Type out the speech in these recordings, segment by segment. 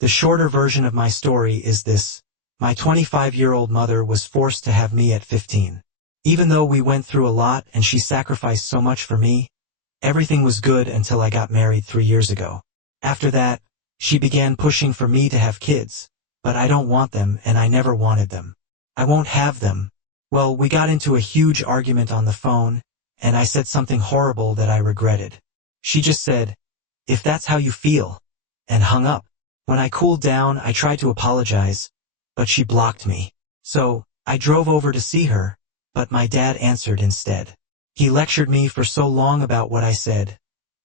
The shorter version of my story is this. My 25-year-old mother was forced to have me at 15. Even though we went through a lot and she sacrificed so much for me, everything was good until I got married 3 years ago. After that, she began pushing for me to have kids, but I don't want them and I never wanted them. I won't have them. Well, we got into a huge argument on the phone, and I said something horrible that I regretted. She just said, "If that's how you feel," and hung up. When I cooled down, I tried to apologize, but she blocked me. So, I drove over to see her, but my dad answered instead. He lectured me for so long about what I said,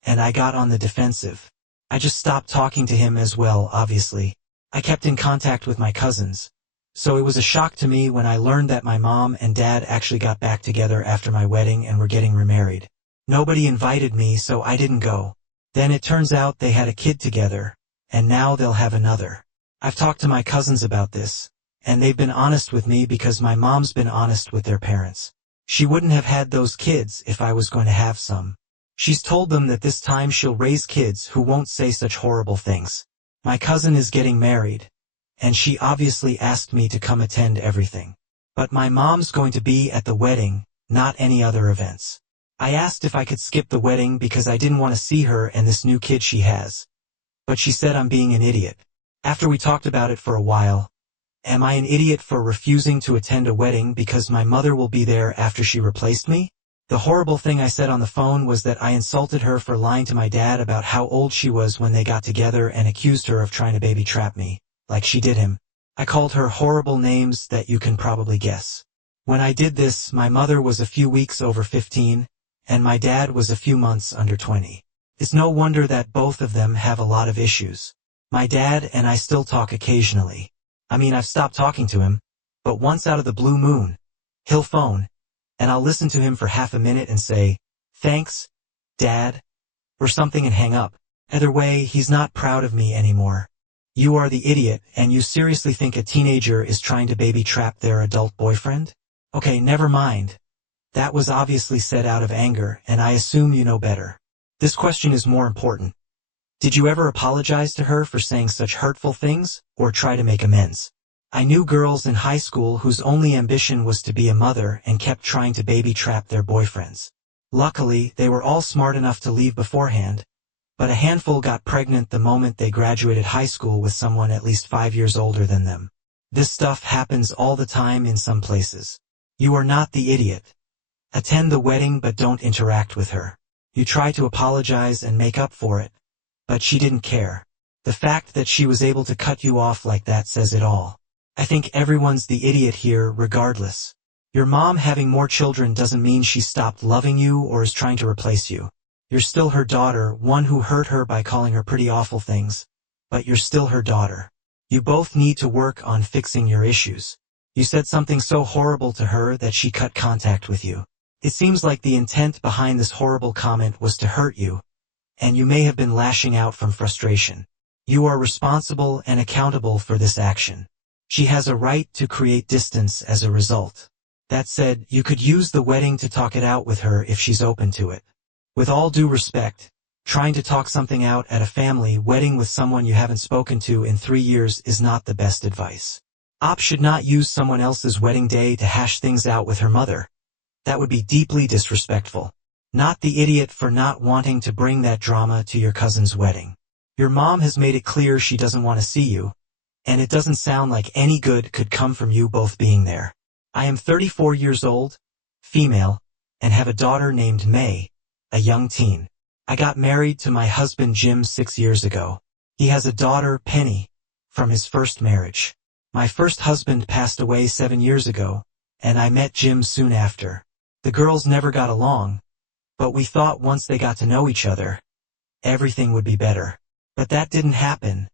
and I got on the defensive. I just stopped talking to him as well, obviously. I kept in contact with my cousins. So it was a shock to me when I learned that my mom and dad actually got back together after my wedding and were getting remarried. Nobody invited me, so I didn't go. Then it turns out they had a kid together, and now they'll have another. I've talked to my cousins about this, and they've been honest with me because my mom's been honest with their parents. She wouldn't have had those kids if I was going to have some. She's told them that this time she'll raise kids who won't say such horrible things. My cousin is getting married, and she obviously asked me to come attend everything. But my mom's going to be at the wedding, not any other events. I asked if I could skip the wedding because I didn't want to see her and this new kid she has. But she said I'm being an idiot. After we talked about it for a while, am I an idiot for refusing to attend a wedding because my mother will be there after she replaced me? The horrible thing I said on the phone was that I insulted her for lying to my dad about how old she was when they got together and accused her of trying to baby trap me, like she did him. I called her horrible names that you can probably guess. When I did this, my mother was a few weeks over 15, and my dad was a few months under 20. It's no wonder that both of them have a lot of issues. My dad and I still talk occasionally. I mean, I've stopped talking to him, but once out of the blue moon, he'll phone, and I'll listen to him for half a minute and say, "Thanks, Dad," or something and hang up. Either way, he's not proud of me anymore. You are the idiot, and you seriously think a teenager is trying to baby trap their adult boyfriend? Okay, never mind. That was obviously said out of anger, and I assume you know better. This question is more important. Did you ever apologize to her for saying such hurtful things, or try to make amends? I knew girls in high school whose only ambition was to be a mother and kept trying to baby trap their boyfriends. Luckily, they were all smart enough to leave beforehand, but a handful got pregnant the moment they graduated high school with someone at least 5 years older than them. This stuff happens all the time in some places. You are not the idiot. Attend the wedding but don't interact with her. You try to apologize and make up for it, but she didn't care. The fact that she was able to cut you off like that says it all. I think everyone's the idiot here regardless. Your mom having more children doesn't mean she stopped loving you or is trying to replace you. You're still her daughter, one who hurt her by calling her pretty awful things, but you're still her daughter. You both need to work on fixing your issues. You said something so horrible to her that she cut contact with you. It seems like the intent behind this horrible comment was to hurt you, and you may have been lashing out from frustration. You are responsible and accountable for this action. She has a right to create distance as a result. That said, you could use the wedding to talk it out with her if she's open to it. With all due respect, trying to talk something out at a family wedding with someone you haven't spoken to in 3 years is not the best advice. Op should not use someone else's wedding day to hash things out with her mother. That would be deeply disrespectful. Not the idiot for not wanting to bring that drama to your cousin's wedding. Your mom has made it clear she doesn't want to see you, and it doesn't sound like any good could come from you both being there. I am 34 years old, female, and have a daughter named May, a young teen. I got married to my husband Jim 6 years ago. He has a daughter, Penny, from his first marriage. My first husband passed away 7 years ago, and I met Jim soon after. The girls never got along, but we thought once they got to know each other, everything would be better. But that didn't happen.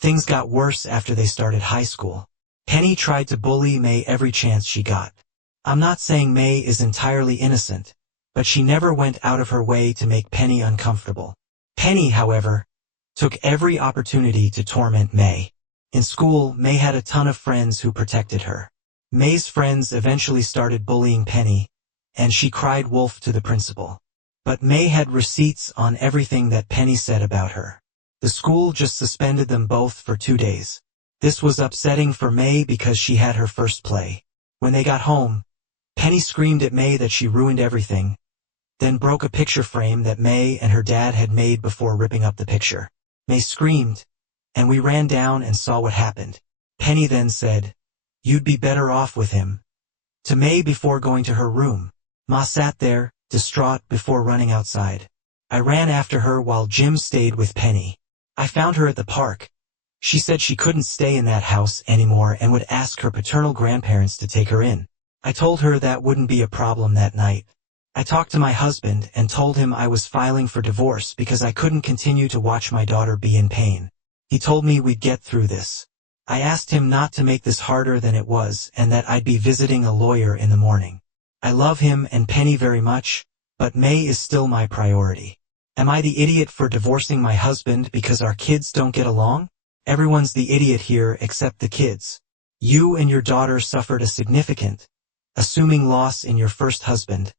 Things got worse after they started high school. Penny tried to bully May every chance she got. I'm not saying May is entirely innocent, but she never went out of her way to make Penny uncomfortable. Penny, however, took every opportunity to torment May. In school, May had a ton of friends who protected her. May's friends eventually started bullying Penny, and she cried wolf to the principal. But May had receipts on everything that Penny said about her. The school just suspended them both for 2 days. This was upsetting for May because she had her first play. When they got home, Penny screamed at May that she ruined everything, then broke a picture frame that May and her dad had made before ripping up the picture. May screamed, and we ran down and saw what happened. Penny then said, "You'd be better off with him," to May before going to her room. Ma sat there, distraught, before running outside. I ran after her while Jim stayed with Penny. I found her at the park. She said she couldn't stay in that house anymore and would ask her paternal grandparents to take her in. I told her that wouldn't be a problem that night. I talked to my husband and told him I was filing for divorce because I couldn't continue to watch my daughter be in pain. He told me we'd get through this. I asked him not to make this harder than it was and that I'd be visiting a lawyer in the morning. I love him and Penny very much, but May is still my priority. Am I the idiot for divorcing my husband because our kids don't get along? Everyone's the idiot here except the kids. You and your daughter suffered a significant, assuming loss in your first husband,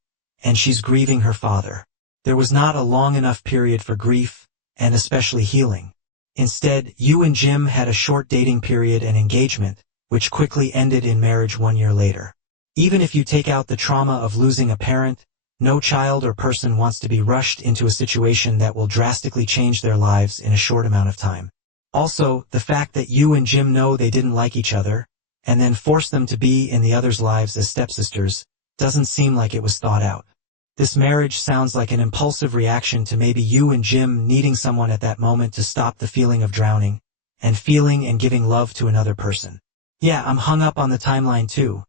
and she's grieving her father. There was not a long enough period for grief, and especially healing. Instead, you and Jim had a short dating period and engagement, which quickly ended in marriage 1 year later. Even if you take out the trauma of losing a parent, no child or person wants to be rushed into a situation that will drastically change their lives in a short amount of time. Also, the fact that you and Jim know they didn't like each other, and then force them to be in the other's lives as stepsisters, doesn't seem like it was thought out. This marriage sounds like an impulsive reaction to maybe you and Jim needing someone at that moment to stop the feeling of drowning, and feeling and giving love to another person. Yeah, I'm hung up on the timeline too.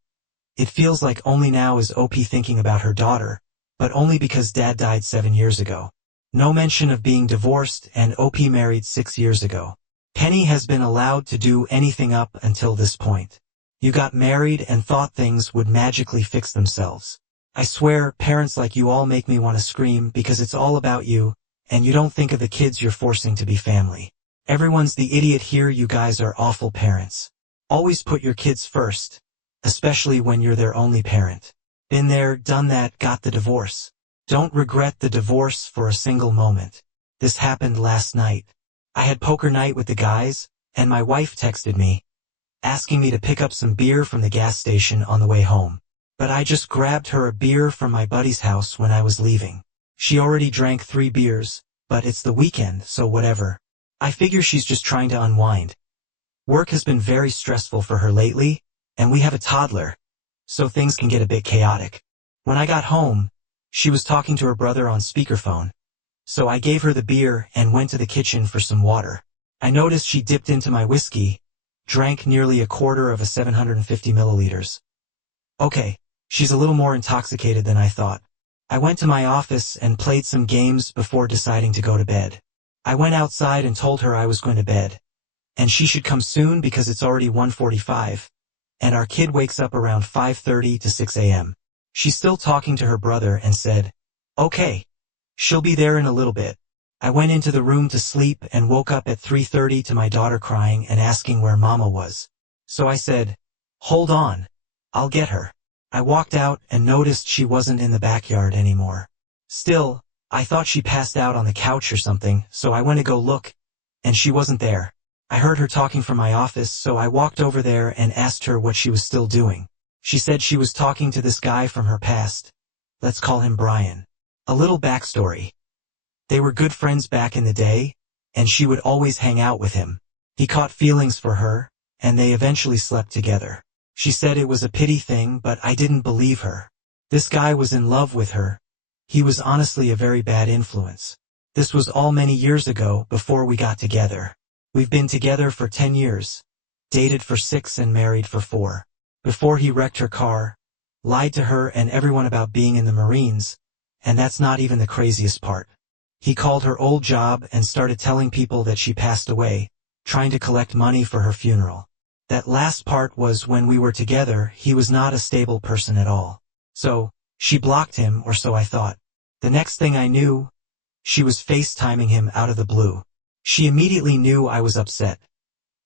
It feels like only now is OP thinking about her daughter, but only because Dad died 7 years ago. No mention of being divorced and OP married 6 years ago. Penny has been allowed to do anything up until this point. You got married and thought things would magically fix themselves. I swear, parents like you all make me want to scream because it's all about you, and you don't think of the kids you're forcing to be family. Everyone's the idiot here. You guys are awful parents. Always put your kids first, especially when you're their only parent. Been there, done that, got the divorce. Don't regret the divorce for a single moment. This happened last night. I had poker night with the guys, and my wife texted me, asking me to pick up some beer from the gas station on the way home. But I just grabbed her a beer from my buddy's house when I was leaving. She already drank 3 beers, but it's the weekend, so whatever. I figure she's just trying to unwind. Work has been very stressful for her lately, and we have a toddler, so things can get a bit chaotic. When I got home, she was talking to her brother on speakerphone, so I gave her the beer and went to the kitchen for some water. I noticed she dipped into my whiskey, drank nearly a quarter of a 750 milliliters. Okay, she's a little more intoxicated than I thought. I went to my office and played some games before deciding to go to bed. I went outside and told her I was going to bed, and she should come soon because it's already 1:45, and our kid wakes up around 5:30 to 6 a.m. She's still talking to her brother and said, "Okay, she'll be there in a little bit." I went into the room to sleep and woke up at 3:30 to my daughter crying and asking where Mama was. So I said, "Hold on, I'll get her." I walked out and noticed she wasn't in the backyard anymore. Still, I thought she passed out on the couch or something, so I went to go look, and she wasn't there. I heard her talking from my office, so I walked over there and asked her what she was still doing. She said she was talking to this guy from her past. Let's call him Brian. A little backstory. They were good friends back in the day, and she would always hang out with him. He caught feelings for her, and they eventually slept together. She said it was a pity thing, but I didn't believe her. This guy was in love with her. He was honestly a very bad influence. This was all many years ago, before we got together. We've been together for 10 years, dated for 6 and married for 4. Before he wrecked her car, lied to her and everyone about being in the Marines, and that's not even the craziest part. He called her old job and started telling people that she passed away, trying to collect money for her funeral. That last part was when we were together, he was not a stable person at all. So, she blocked him, or so I thought. The next thing I knew, she was FaceTiming him out of the blue. She immediately knew I was upset.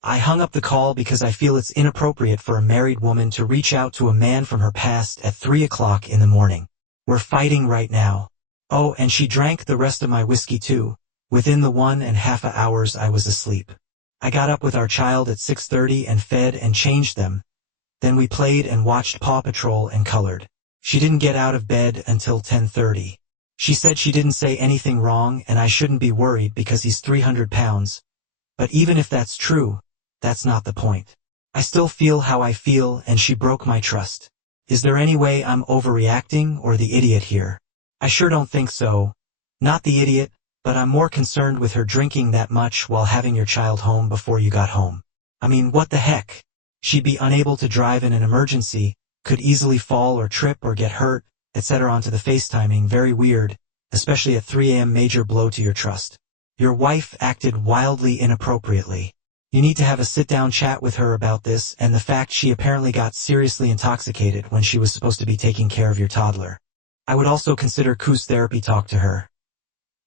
I hung up the call because I feel it's inappropriate for a married woman to reach out to a man from her past at 3 o'clock in the morning. We're fighting right now. Oh, and she drank the rest of my whiskey too, Within the 1.5 hours I was asleep. I got up with our child at 6:30 and fed and changed them. Then we played and watched Paw Patrol and colored. She didn't get out of bed until 10:30. She said she didn't say anything wrong and I shouldn't be worried because he's 300 pounds. But even if that's true, that's not the point. I still feel how I feel and she broke my trust. Is there any way I'm overreacting or the idiot here? I sure don't think so. Not the idiot, but I'm more concerned with her drinking that much while having your child home before you got home. I mean, what the heck? She'd be unable to drive in an emergency, could easily fall or trip or get hurt, etc. Onto the FaceTiming, very weird, especially at 3 a.m. Major blow to your trust. Your wife acted wildly inappropriately. You need to have a sit-down chat with her about this and the fact she apparently got seriously intoxicated when she was supposed to be taking care of your toddler. I would also consider coos therapy talk to her.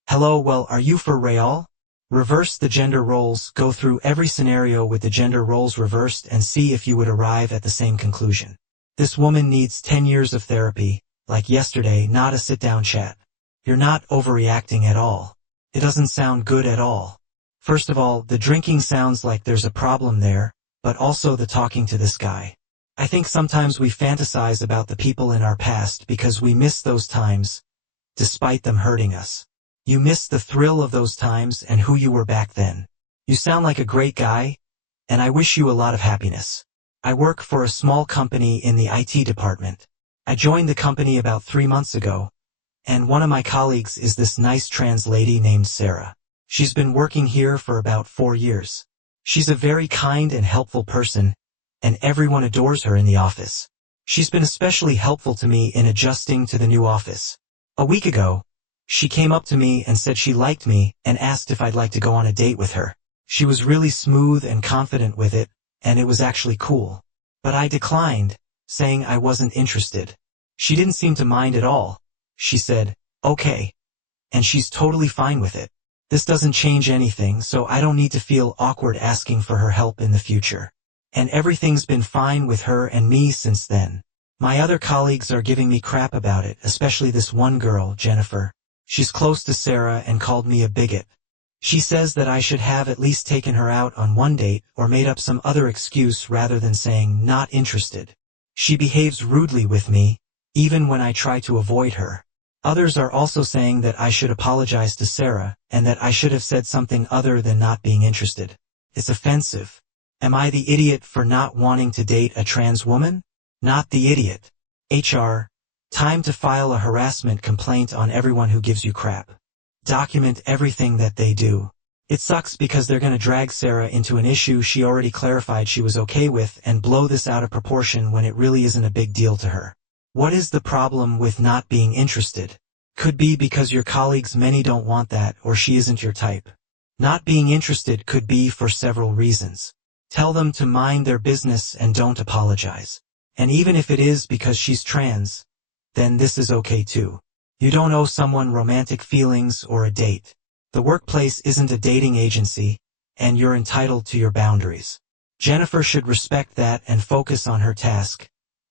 Hello, well, are you for real? Reverse the gender roles, go through every scenario with the gender roles reversed and see if you would arrive at the same conclusion. This woman needs 10 years of therapy, like yesterday, not a sit-down chat. You're not overreacting at all. It doesn't sound good at all. First of all, the drinking sounds like there's a problem there, but also the talking to this guy. I think sometimes we fantasize about the people in our past because we miss those times, despite them hurting us. You miss the thrill of those times and who you were back then. You sound like a great guy, and I wish you a lot of happiness. I work for a small company in the IT department. I joined the company about 3 months ago, and one of my colleagues is this nice trans lady named Sarah. She's been working here for about 4 years. She's a very kind and helpful person, and everyone adores her in the office. She's been especially helpful to me in adjusting to the new office. A week ago, she came up to me and said she liked me and asked if I'd like to go on a date with her. She was really smooth and confident with it, and it was actually cool. But I declined, saying I wasn't interested. She didn't seem to mind at all. She said, okay. And she's totally fine with it. This doesn't change anything, so I don't need to feel awkward asking for her help in the future. And everything's been fine with her and me since then. My other colleagues are giving me crap about it, especially this one girl, Jennifer. She's close to Sarah and called me a bigot. She says that I should have at least taken her out on one date or made up some other excuse rather than saying not interested. She behaves rudely with me, even when I try to avoid her. Others are also saying that I should apologize to Sarah and that I should have said something other than not being interested. It's offensive. Am I the idiot for not wanting to date a trans woman? Not the idiot. HR. Time to file a harassment complaint on everyone who gives you crap. Document everything that they do. It sucks because they're gonna drag Sarah into an issue she already clarified she was okay with and blow this out of proportion when it really isn't a big deal to her. What is the problem with not being interested? Could be because your colleagues many don't want that or she isn't your type. Not being interested could be for several reasons. Tell them to mind their business and don't apologize. And even if it is because she's trans, then this is okay too. You don't owe someone romantic feelings or a date. The workplace isn't a dating agency, and you're entitled to your boundaries. Jennifer should respect that and focus on her task,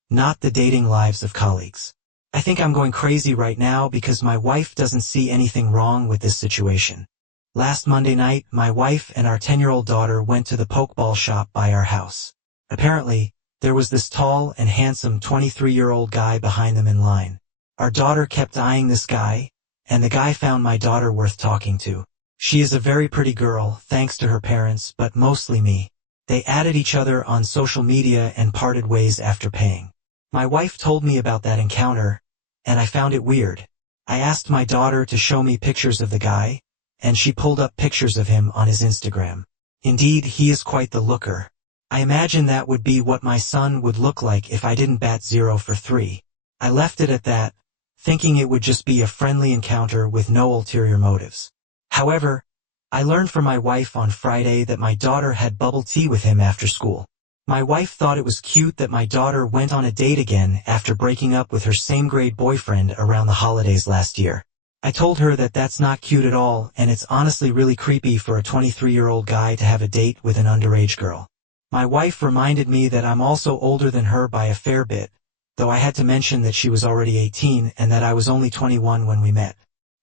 not the dating lives of colleagues. I think I'm going crazy right now because my wife doesn't see anything wrong with this situation. Last Monday night, my wife and our 10-year-old daughter went to the pokeball shop by our house. Apparently, there was this tall and handsome 23-year-old guy behind them in line. Our daughter kept eyeing this guy, and the guy found my daughter worth talking to. She is a very pretty girl, thanks to her parents, but mostly me. They added each other on social media and parted ways after paying. My wife told me about that encounter, and I found it weird. I asked my daughter to show me pictures of the guy, and she pulled up pictures of him on his Instagram. Indeed, he is quite the looker. I imagine that would be what my son would look like if I didn't bat 0 for 3. I left it at that, thinking it would just be a friendly encounter with no ulterior motives. However, I learned from my wife on Friday that my daughter had bubble tea with him after school. My wife thought it was cute that my daughter went on a date again after breaking up with her same-grade boyfriend around the holidays last year. I told her that that's not cute at all, and it's honestly really creepy for a 23-year-old guy to have a date with an underage girl. My wife reminded me that I'm also older than her by a fair bit, though I had to mention that she was already 18 and that I was only 21 when we met.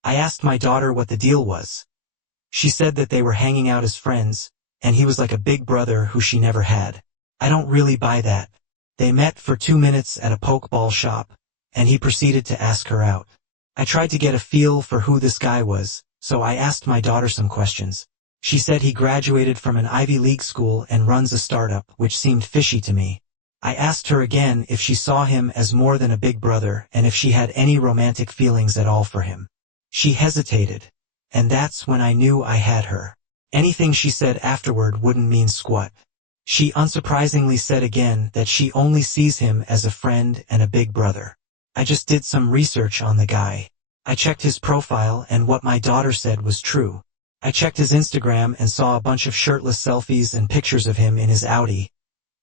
I asked my daughter what the deal was. She said that they were hanging out as friends, and he was like a big brother who she never had. I don't really buy that. They met for 2 minutes at a pokeball shop, and he proceeded to ask her out. I tried to get a feel for who this guy was, so I asked my daughter some questions. She said he graduated from an Ivy League school and runs a startup, which seemed fishy to me. I asked her again if she saw him as more than a big brother and if she had any romantic feelings at all for him. She hesitated, and that's when I knew I had her. Anything she said afterward wouldn't mean squat. She unsurprisingly said again that she only sees him as a friend and a big brother. I just did some research on the guy. I checked his profile and what my daughter said was true. I checked his Instagram and saw a bunch of shirtless selfies and pictures of him in his Audi,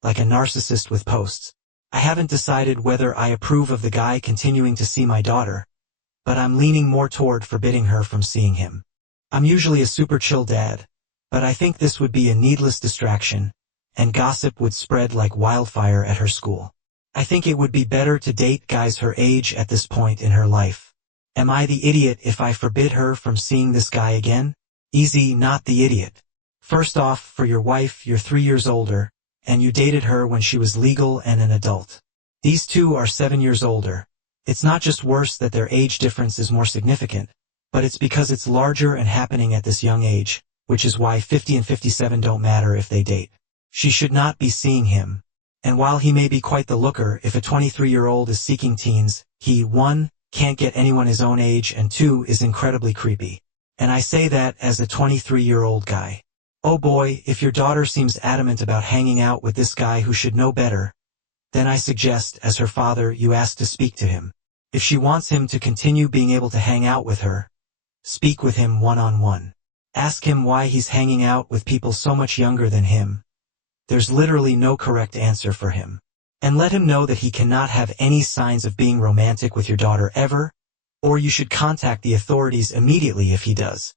like a narcissist with posts. I haven't decided whether I approve of the guy continuing to see my daughter, but I'm leaning more toward forbidding her from seeing him. I'm usually a super chill dad, but I think this would be a needless distraction, and gossip would spread like wildfire at her school. I think it would be better to date guys her age at this point in her life. Am I the idiot if I forbid her from seeing this guy again? Easy, not the idiot. First off, for your wife, you're 3 years older, and you dated her when she was legal and an adult. These two are 7 years older. It's not just worse that their age difference is more significant, but it's because it's larger and happening at this young age, which is why 50 and 57 don't matter if they date. She should not be seeing him. And while he may be quite the looker, if a 23-year-old is seeking teens, he, 1, can't get anyone his own age, and 2, is incredibly creepy. And I say that as a 23-year-old guy. Oh boy, if your daughter seems adamant about hanging out with this guy who should know better, then I suggest, as her father, you ask to speak to him. If she wants him to continue being able to hang out with her, speak with him one-on-one. Ask him why he's hanging out with people so much younger than him. There's literally no correct answer for him. And let him know that he cannot have any signs of being romantic with your daughter ever, or you should contact the authorities immediately if he does.